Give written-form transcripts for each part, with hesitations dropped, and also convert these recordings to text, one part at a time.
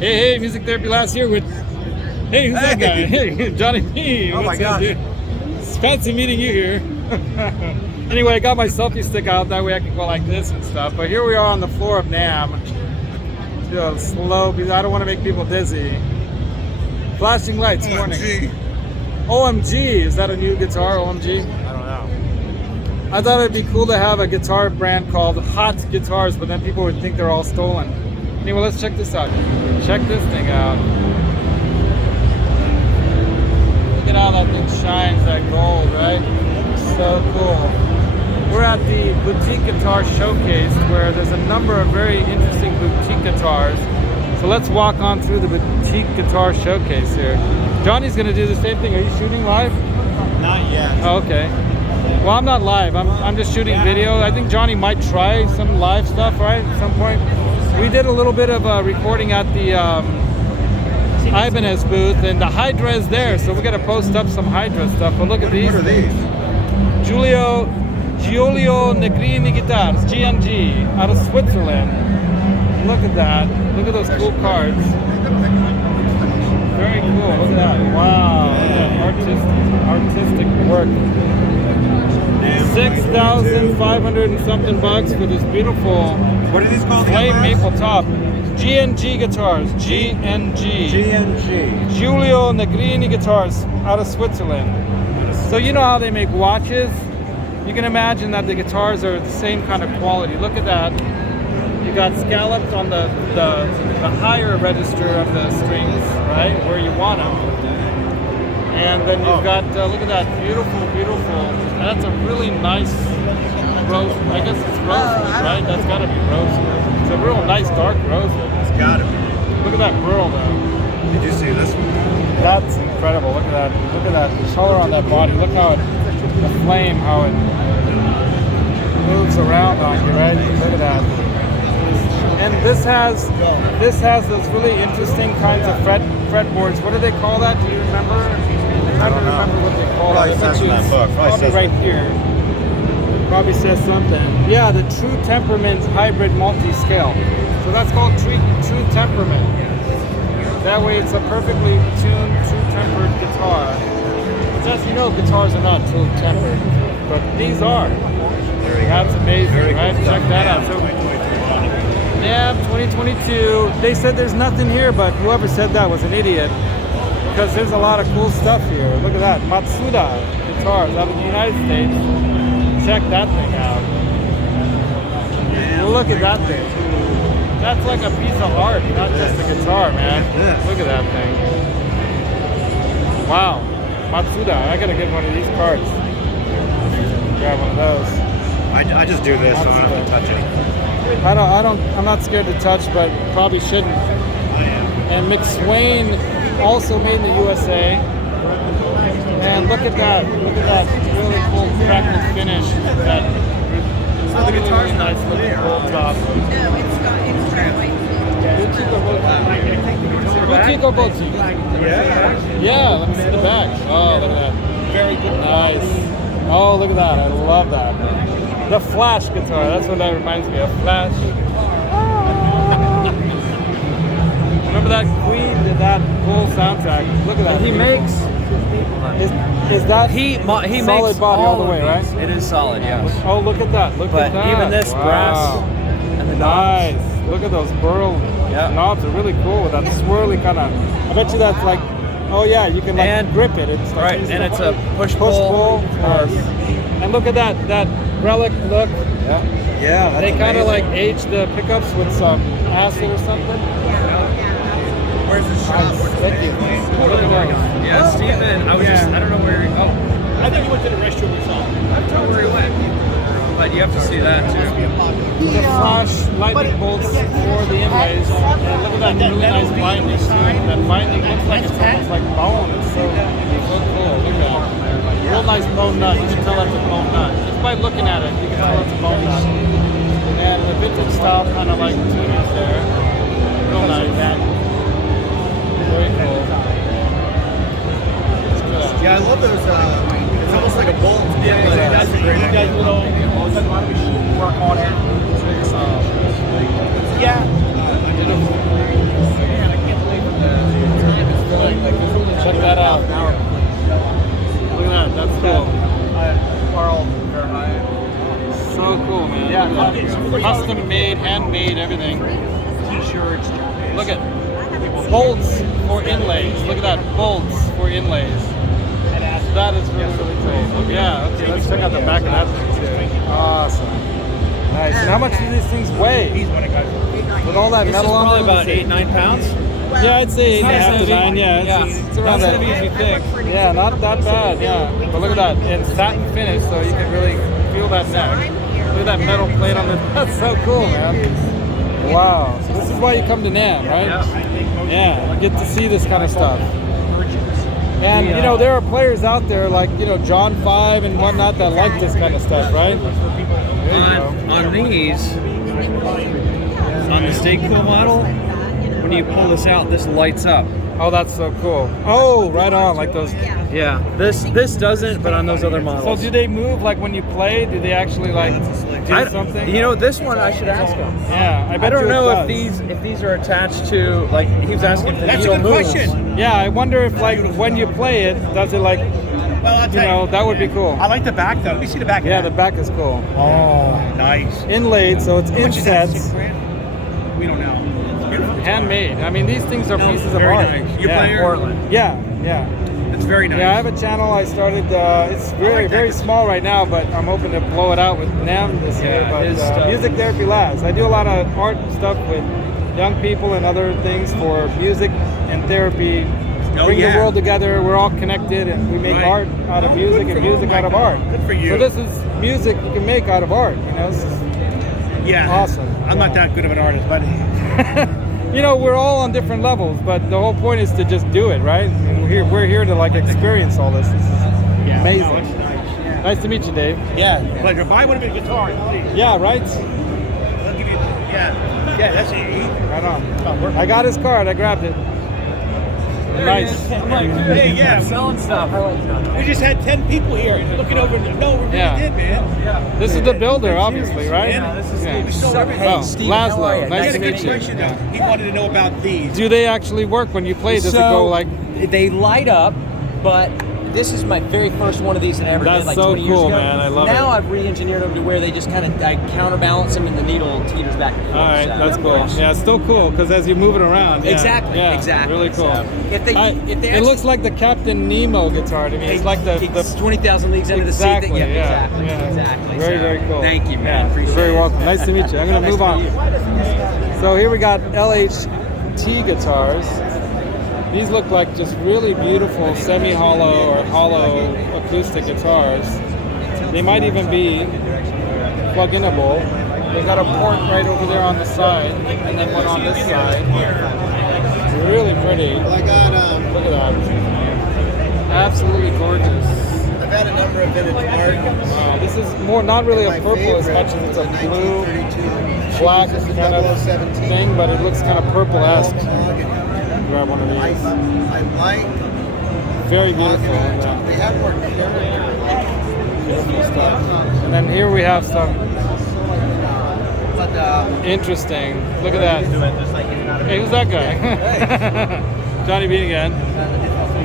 Hey, Music Therapy Laz here with, hey, who's that guy? Hey, Johnny P. Oh my gosh. It's fancy meeting you here. Anyway, I got my selfie stick out, that way I can go like this and stuff. But here we are on the floor of NAMM. Slow, because I don't want to make people dizzy. Flashing lights, warning. OMG, is that a new guitar, OMG? I don't know. I thought it'd be cool to have a guitar brand called Hot Guitars, but then people would think they're all stolen. Anyway, let's check this out. Check this thing out. Look at how that thing shines, that gold, right? So cool. We're at the Boutique Guitar Showcase, where there's a number of very interesting boutique guitars. So let's walk on through the Boutique Guitar Showcase here. Johnny's gonna do the same thing. Are you shooting live? Not yet. Oh, okay. Well, I'm not live. I'm just shooting video. I think Johnny might try some live stuff, right? At some point. We did a little bit of recording at the Ibanez booth, and the Hydra is there, so we're gonna post up some Hydra stuff. But look at these. What are these? Giulio Negrini guitars, GNG, out of Switzerland. Look at that. Look at those cool cards. Very cool. Look at that. Wow. Look at that artistic work. 6,500 and something bucks for this beautiful What are these called? flame maple top. GNG guitars. GNG. GNG. Giulio Negrini guitars out of Switzerland. So you know how they make watches? You can imagine that the guitars are the same kind of quality. Look at that. You got scallops on the higher register of the strings, right, where you want them. And then you've got, look at that, beautiful, beautiful. That's a really nice rose. I guess it's rosewood, right? That's got to be rosewood. It's a real nice dark rosewood. It's gotta be. Look at that pearl, though. Did you see this one? That's incredible. Look at that. Look at that color on that body. Look how the flame, how it moves around on you, right? Look at that. And this has those really interesting kinds of fretboards. What do they call that? Do you remember? I don't remember what they call Probably it. says in that book. Probably right here. Probably says something. Yeah, the True Temperament Hybrid Multi-Scale. So that's called True Temperament. That way it's a perfectly tuned, true tempered guitar. As you know, guitars are not true tempered, but these are. That's amazing, right? Check that out. So, yeah, 2022. They said there's nothing here, but whoever said that was an idiot, because there's a lot of cool stuff here. Look at that, Matsuda guitars out of the United States. Check that thing out. Look at that thing. That's like a piece of art, not just a guitar, man. Look at that thing. Wow. Matsuda, I gotta get one of these cards. Grab one of those. I just do this, so I don't have to touch it. I'm not scared to touch, but probably shouldn't. I am. And McSwain, also made in the USA. And look at that really cool cracked finish. That So the guitar's really not nice looking gold top. No, it's currently. Boutique or boutique? Yeah, let me see the back. Oh, look at that. Very good. Nice. Oh, look at that. I love that. The Flash guitar. That's what that reminds me of. Flash. Remember that Queen did that whole soundtrack? Look at that. He makes. Is that He solid makes body all the way, right? It is solid, yes. Oh, look at that. Look at But that. even this Wow. brass and the knobs. Nice. Look at those burl knobs are really cool with that swirly kind of. I bet you that's like, oh yeah, you can like And- grip it. It's like Right, and it's a push pull. Nice. And look at that Relic look. Yeah. Yeah, that's They kind of like amazing. aged the pickups with some acid or something. Where's the shop? Thank you. Look at those. Yeah, Stephen, I don't know where I think you went to the restroom or something. I don't know where he went. But you have to see that too. The flash lightning bolts for the inlays. And look at that really nice binding too. That binding looks like it's almost like bone. It's so cool. Look at that. Real nice bone nut. You can tell that's a bone nut. Just by looking at it, you can tell it's a bone nut. And the vintage style kind of like tuners there. Real nice. Very cool. Yeah, I love those. It's almost like a bolt. Yeah, that's great. You guys little work on it. Yeah. I did it. Man, I can't custom made, handmade, everything. T-shirts. Look at bolts for inlays. Look at that, bolts for inlays. That is really, really cool. Yeah, okay, let's check out the back of that thing too. Awesome. Nice. And how much do these things weigh? With all that This is metal on probably them? about 8-9 pounds. Yeah, I'd say 8.5 to 9. Yeah, it's around That's that. heavy as you think. Yeah, not that bad. Yeah, but look at that, and satin finish, so you can really feel that neck. Look at that metal plate on the. That's so cool, man. Wow. So this is why you come to NAMM, right? Yeah, you get to see this kind of stuff. And you know, there are players out there like, you know, John 5 and whatnot that like this kind of stuff, right? On these, on the Stay Cool model, when you pull this out, this lights up. Oh, that's so cool. Oh, right on, like those. Yeah, this doesn't, but on those other So models. do they move like when you play? Do they actually like do something? You know, this one I should ask him. Yeah, I I bet don't you it know does. if these are attached to, like, he was asking if the That's a needle good moves. question. Yeah, I wonder if like when you play it, does it like, Well, I'll you tell know, that would be cool. I like the back though. Let me see the back. Yeah, of the that. back is cool. Oh, nice. Inlaid, so it's How much is that? insets, 6 grand? We don't know. It's beautiful. handmade. I mean, these things are pieces of very art. nice. You yeah. play Portland. Yeah, yeah. It's very nice. Yeah, I have a channel I started, it's very, very small right now, but I'm hoping to blow it out with NAMM this year. Yeah, But his stuff. Music Therapy Laz. I do a lot of art stuff with young people and other things for music and therapy. Oh, Bring yeah. the world together, we're all connected, and we make Right. art out of music good and for you. music Oh, out of my art. God. Good for you. So this is music you can make out of art, you know? This is, Yeah. Awesome. I'm not that good of an artist, but you know, we're all on different levels, but the whole point is to just do it, right? And we're here to like experience all this. This is amazing. No, it's nice. Nice to meet you, Dave. Yeah, pleasure. Buy one of his guitars, please. Yeah, right? I'll give you. Yeah, that's it. Right on. I got his card. I grabbed it. Nice. Hey, yeah. Selling stuff. I like that. We just had 10 people here looking over. No, we really Yeah. did, man. This is the builder, obviously, right? Yeah, this is We sold everything. Oh, Steve, how are Laszlo. you? Nice I got to a good meet you. question. Yeah. He wanted to know about these. Do they actually work when you play? Does it go like? They light up, but this is my very first one of these that I ever That's did like so 20 years cool, ago. man. I love now it. I've re-engineered them to where they just kind of I counterbalance them and the needle teeters back and forth. All right, so that's it cool. works. Yeah, it's still cool because as you move it around. Yeah, Exactly, yeah, exactly. Really cool. So, if they it actually- looks like the Captain Nemo guitar to me. It's like the 20,000 leagues under the sea. exactly, Yeah, yeah, exactly, yeah. exactly. Very, So, very cool. Thank you, man. Yeah, Appreciate you're very it. welcome. Nice to meet you. I'm gonna Nice move to on. meet you. So here we got LHT guitars. These look like just really beautiful semi-hollow or hollow acoustic guitars. They might even be plug-inable. They got a port right over there on the side, and then one on this side. Really pretty. Well, I got, Look at that. Absolutely gorgeous. I've had a number of vintage art. Wow, this is more not really a My purple as favorite much as it's was a a blue, 1932 black This is kind of 0017. thing, but it looks kind of purple-esque. Mahogany. Grab one of I these. like Very beautiful. mahogany. Yeah. They have more character. Beautiful stuff. And then here we have some But interesting. Look at that. Hey, who's that guy? Johnny Bean again.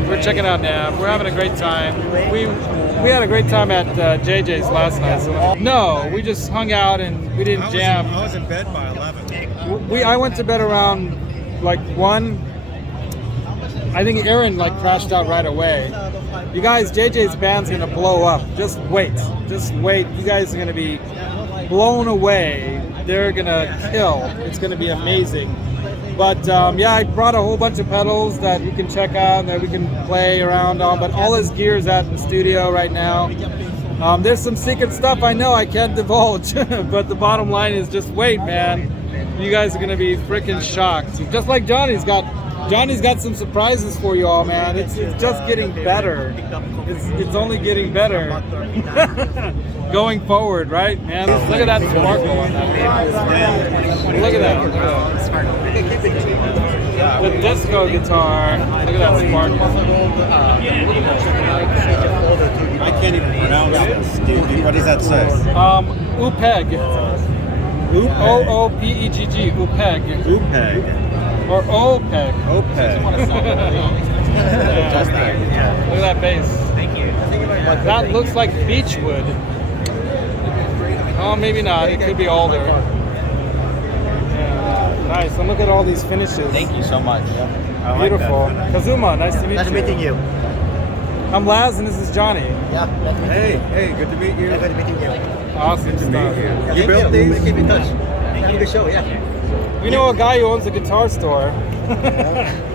We're checking out NAMM. We're having a great time. We had a great time at JJ's last night. So no, we just hung out and we didn't jam. I was in bed by 11. I went to bed around like 1. I think Aaron like crashed out right away. You guys, JJ's band's gonna blow up. Just wait. Just wait. You guys are gonna be blown away. They're gonna kill. It's gonna be amazing. But yeah, I brought a whole bunch of pedals that you can check out and that we can play around on. But all his gear's at the studio right now. There's some secret stuff I know I can't divulge. But the bottom line is just wait, man. You guys are gonna be freaking shocked. Just like Johnny's got some surprises for you all, man. It's just getting better. It's only getting better. Going forward, right, man? Look at that sparkle on that. Look at that. The disco guitar. Look at that sparkle. I can't even pronounce this, dude. What does that say? Upeg. O-O-P-E-G-G. Upeg. Upeg. Or OPEG. Opeg. Yeah. Look at that bass. Thank you. That looks like beechwood. Oh, maybe not. It could be alder. Nice. And look at all these finishes. Thank you so much. I like Beautiful. that. Kazuma, nice to meet Nice you. meeting you. I'm Laz and this is Johnny. Yeah. Nice meeting Hey, you. hey, good to meet you. Yeah, good meeting you. Awesome stuff. Yeah, You thank built you. these? Keep in touch. Have a good show. Yeah. We know a guy who owns a guitar store.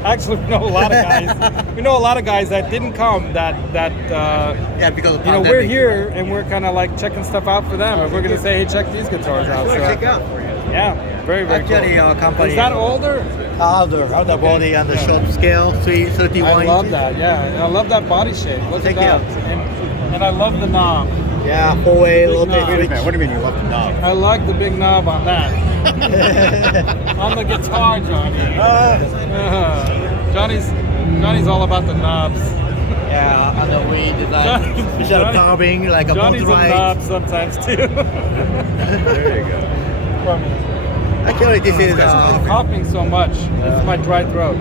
Actually, we know a lot of guys. We know a lot of guys that didn't come. Yeah, because of You know, we're pandemic. here and we're kind of like checking stuff out for them. And we're gonna say, hey, check these guitars out. So, Check out. yeah, very very Actually, cool. our company Is that older? outer body and the short scale, 31 I love inches. that. Yeah, and I love that body shape. Look Thank at that. And I love the knob. Yeah, 4-way Big low knob. switch. What do you mean you love the knob? I like the big knob on that. On the guitar, Johnny. Johnny's all about the knobs. Yeah, and we design instead of carving like a Johnny's a motorized. knob sometimes too. There you go. Actually, this is. I'm coughing so much. It's my dry throat.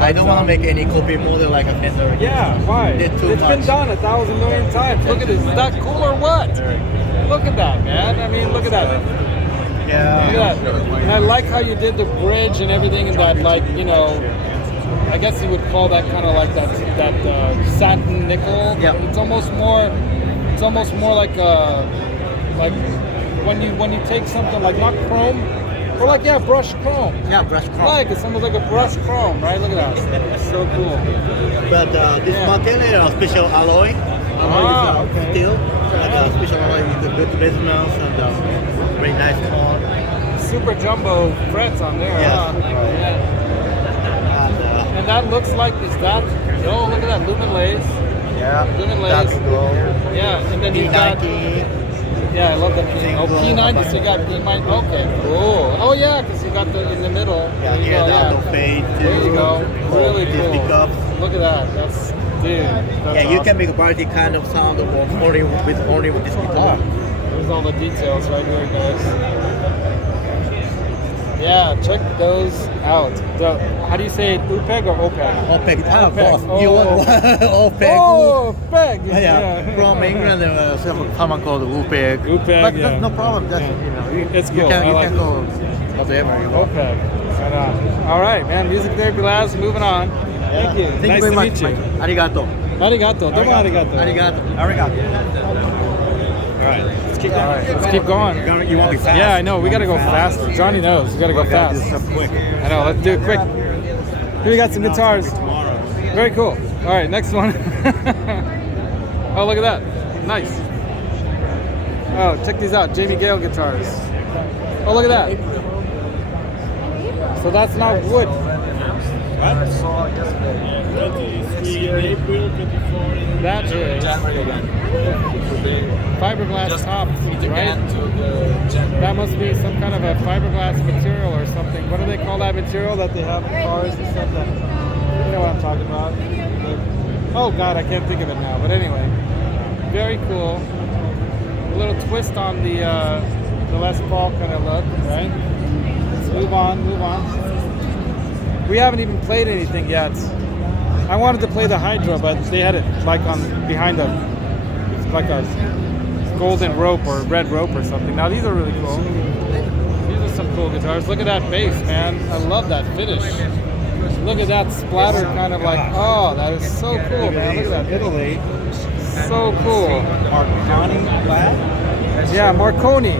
I don't want to make any copy model like a Fender. Yeah, why? Did too It's been much. done 1,000 million times. Look at this. Is that cool or what? Look at that, man. I mean, look at that. Look Yeah. at that. And I like how you did the bridge and everything and that, like, you know, I guess you would call that kind of like that satin nickel. Yeah. It's almost more like when you take something like not chrome, or like brushed chrome. Yeah, brush cross. Like it's almost like a brushed chrome, right? Look at that. It's so cool. But this Yeah. material is special alloy. Ah, okay. Steel. Like a special alloy with a good resonance and very nice tone. Super jumbo frets on there. Yes. Huh? Yeah. And that looks like oh, look at that lumen lace. Yeah. Lumen lace. That's glow. Yeah, and then you got P90. yeah, I love that. Single. P90. So you got P90. Okay, cool. Oh yeah, because you got the in the middle. Yeah, There you here go, the yeah. auto fade too. There you go. Really These cool. pickups. Look at that. That's dude. That's Yeah, you awesome. can make a variety kind of sound only with this guitar. There's all the details right here, guys. Yeah, check those out. How do you say it? UPEG or OPEG? OPEG. OPEG. You want OPEG? Oh, PEG. Yeah, from England, someone called UPEG. UPEG, But yeah. that's no problem. That's, Yeah. you know, It's you cool. can, I you like can it. go whatever you want. OPEG. Right on. All right, man. Music Therapy Labs, moving on. Thank you. Thank nice you very to much. meet you. Mike. Arigato. Arigato. Domo arigato. Arigato. All right, let's keep All right, let's keep going. You want to be fast? Yeah, I know. We got to go faster. Johnny knows. We got to go We gotta do fast. this stuff quick. I know. Let's do it quick. Here we got some guitars. Tomorrow. Very cool. All right, next one. Oh, look at that. Nice. Oh, check these out. Jamie Gale guitars. Oh, look at that. So that's not wood. That is fiberglass tops, right? That must be some kind of a fiberglass material or something. What do they call that material that they have in cars and stuff? That, you know what I'm talking about? Oh God, I can't think of it now. But anyway, very cool. A little twist on the Les Paul kind of look, right? Let's move on. We haven't even played anything yet. I wanted to play the Hydra, but they had it like on behind it's like a golden rope or red rope or something. Now these are really cool. These are some cool guitars. Look at that bass, man. I love that finish. Look at that splatter, kind of like, oh, that is so cool, man. Look at that. Italy. So cool. Marconi Lab. Yeah, Marconi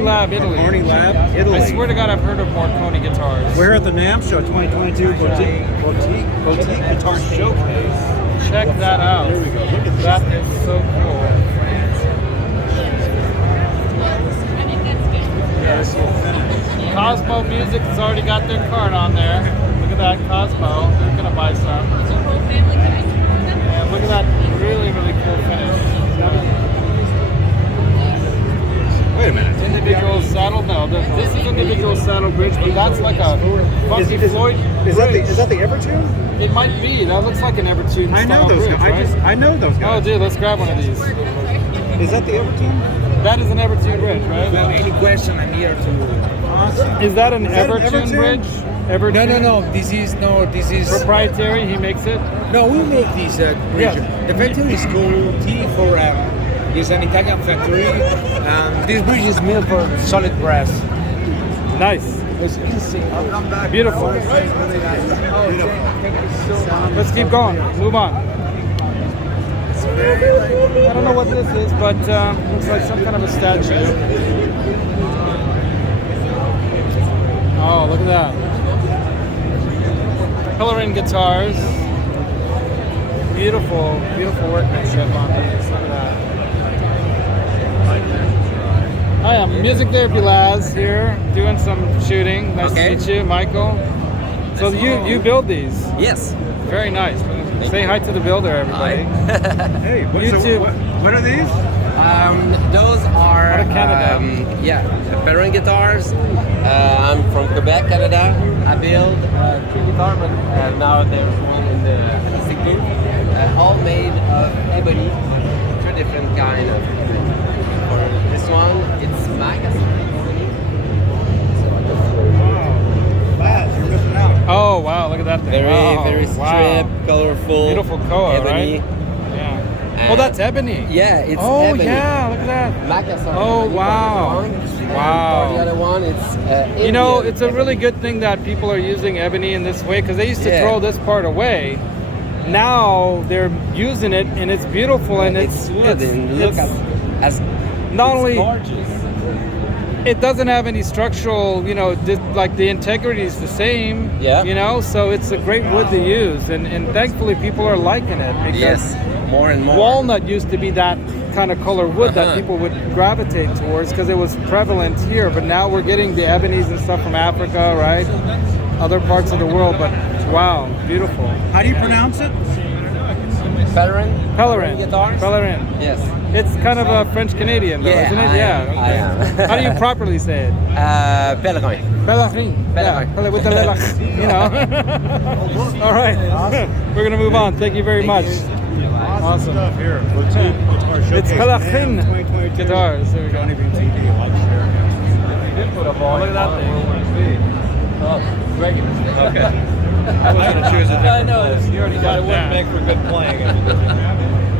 Lab, Italy. Marconi Lab, Italy. I swear to God, I've heard of Marconi guitars. We're at the NAMM show 2022 boutique guitar showcase. Check that out. There we go. Look at this. That is so cool. Cosmo Music has already got their card on there. Look at that Cosmo. They're gonna buy some. And look at that really, really cool finish. Wait a minute. Individual saddle? No, this is individual saddle bridge, but that's like a funky Floyd Is that bridge. the Evertune? It might be. That looks like an Evertune I know style those bridge, guys. right? I know those Oh, guys. dude, let's grab one of these. Is that the Evertune? That is an Evertune bridge, right? Any question, I'm here to. Awesome. Is that an that an Evertune Evertune? bridge? Evertune? No. This is Proprietary, he makes it? No, we make this bridge. Yeah. The factory is called T for it's an Italian factory, and this bridge is made for solid brass. Nice. As you can see, Beautiful. Let's keep going. Move on. I don't know what this is, but looks like some kind of a statue. Oh, look at that. Coloring guitars. Beautiful, beautiful workmanship on these. Look at that. Hi, I'm Music Therapy Laz here, doing some shooting. Nice to meet you, Michael. So you build these? Yes. Very nice. Say hi to the builder, everybody. Hey, what are these? Those are Out of Canada. veteran guitars. I'm from Quebec, Canada. I build 3 guitars, but now there's one in the acoustic booth. All made of ebony, 2 different kind of. For this one, it's Macassi ebony. Laz, you're missing out. Oh, wow, look at that thing. Very stripped, colorful, Beautiful koa, ebony. right? Yeah. Oh, that's ebony. Yeah, it's Oh, ebony. yeah, look at that. Macassi. Oh, wow. Wow. For the other one, it's You know, Indian it's a really ebony. good thing that people are using ebony in this way because they used to Yeah. throw this part away. Now they're using it and it's beautiful and It's wood, and look at as not it's only gorgeous. it doesn't have any structural, you know, like the integrity is the same. Yeah. You know, so it's a great wood to use and thankfully people are liking it because Yes, more and more. walnut used to be that kind of color wood that Uh-huh. people would gravitate towards because it was prevalent here, but now we're getting the ebonies and stuff from Africa, right? Other parts of the world, but wow, beautiful. How do you pronounce it? Veteran Pelerin. guitars. Pelerin. Yes. It's kind of a French Canadian, though, Yeah, isn't it? I Yeah. am. I am. How do you properly say it? Pelerin. Pelerin. Yeah, Pelerin. with the lelach, you know. All right. We're gonna move on. Thank you very much. Awesome. Stuff here. Boutique Guitar Showcase. It's Pelerin 2022. guitars. There we go. Johnny Bean TV. Love to share. Look at that thing. Oh, Greg. Okay. I was going to choose a different know. place. You already got It wouldn't that. make for good playing.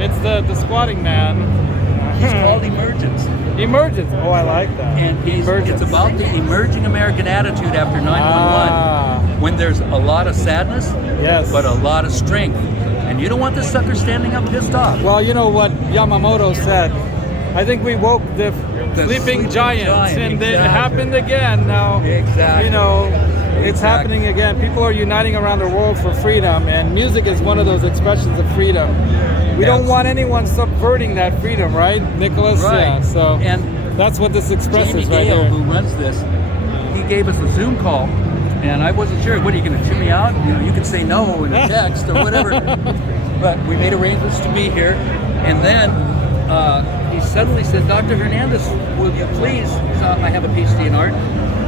It's the squatting man. He's called Emergence, Emergence. Oh, I like that. and Emergence. it's about the emerging American attitude after 9/11, Ah, when there's a lot of sadness, yes. but a lot of strength. And you don't want this sucker standing up pissed off. Well, you know what Yamamoto said. I think we woke the sleeping giants, and it exactly. happened again. Now, Exactly. you know, it's Exactly. happening again. People are uniting around the world for freedom, and music is one of those expressions of freedom. We don't want anyone subverting that freedom, right, Nicholas? Right. Yeah. So, And that's what this Jamie expresses right Gale, here. who runs this, he gave us a Zoom call, and I wasn't sure. What, are you going to chew me out? You know, you could say no in a text or whatever. But we made arrangements to be here, and then he suddenly said, "Dr. Hernandez, will you please?" I have a PhD in art.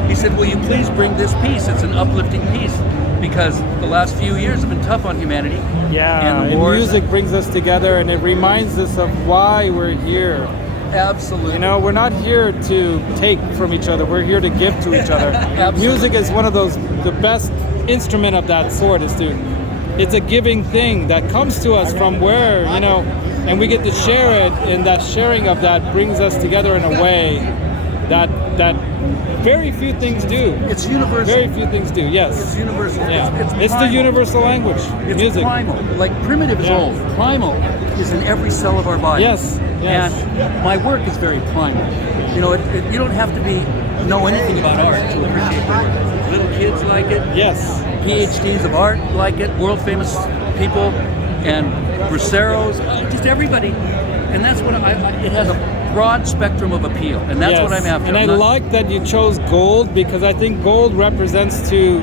He said, "Will you please bring this piece? It's an uplifting piece because the last few years have been tough on humanity." Yeah, and and wars. music brings us together, and it reminds us of why we're here. Absolutely. You know, we're not here to take from each other. We're here to give to each other. Absolutely. Music is one of those, the best instrument of that sort is to, it's a giving thing that comes to us from where, you know, and we get to share it, and that sharing of that brings us together in a way that very few things do. It's universal. Very few things do, It's yes. universal. Yeah. It's the primal. universal language, It's music. primal. Like primitive is Yeah. old. Primal is in every cell of our body. Yes, yes. And my work is very primal. You know, you don't have to know anything about art to appreciate the work. Little kids like it. Yes. PhDs of art like it. World famous people and braceros. Just everybody. And that's what it has a broad spectrum of appeal, and that's what I'm after. And I I'm not- like that you chose gold because I think gold represents to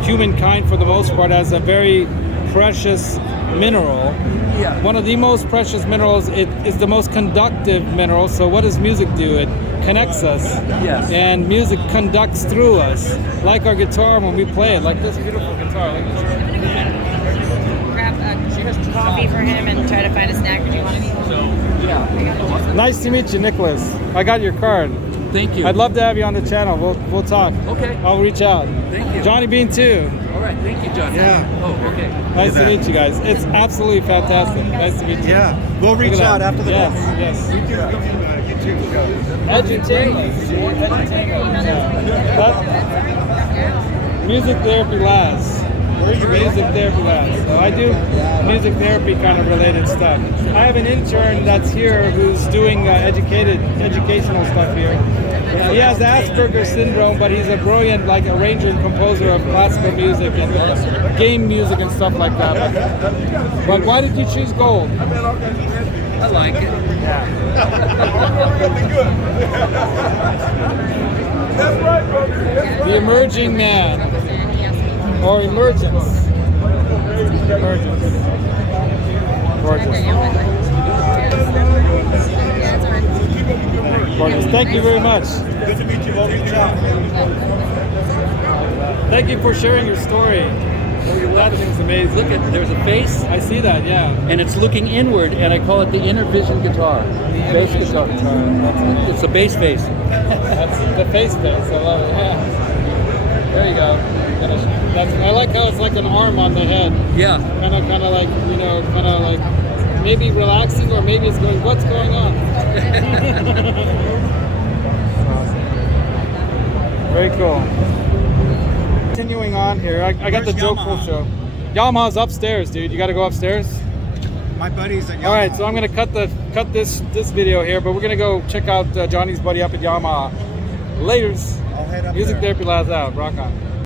humankind for the most part as a very precious mineral. Yeah. One of the most precious minerals. It is the most conductive mineral. So what does music do? It connects us. Yes. And music conducts through us, like our guitar when we play it, like this beautiful guitar. Like this. Grab a coffee for him and try to find a snack. Do you want any? Nice to meet you, Nicholas. I got your card. Thank you. I'd love to have you on the channel. We'll talk. Okay. I'll reach out. Thank you. Johnny Bean too. All right. Thank you, John. Yeah. Oh, okay. Nice to that. meet you guys. It's absolutely fantastic. Nice to meet you. Yeah. We'll Look reach at out that. after the Yes, event. yes. YouTube show. Edutainment. Edutainment. Yeah. Music Therapy Laz. Music Therapy Laz. So I do music therapy kind of related stuff. I have an intern that's here who's doing educational stuff here. He has Asperger's syndrome, but he's a brilliant like arranger and composer of classical music and game music and stuff like that. But why did you choose gold? I like it. The emerging man. Or emergence. Emergence. Gorgeous. Gorgeous. Thank you very much. Good to meet you. Well, good job. Thank you for sharing your story. That thing's amazing. Look at, there's a face, I see that, yeah. and it's looking inward, and I call it the inner vision guitar. Bass guitar. It's a bass face. That's the face bass. I love it. Yeah. There you go. I like how it's like an arm on the head. Yeah. Kind of like, you know, kind of like maybe relaxing, or maybe it's going, what's going on? Very cool. Continuing on here, I got the Where's Jokeful Yamaha? show. Yamaha's upstairs, dude. You got to go upstairs. My buddies at Yamaha. All right, so I'm gonna cut this video here, but we're gonna go check out Johnny's buddy up at Yamaha. Laters. I'll head up Music there. Therapy Laz out. Rock on.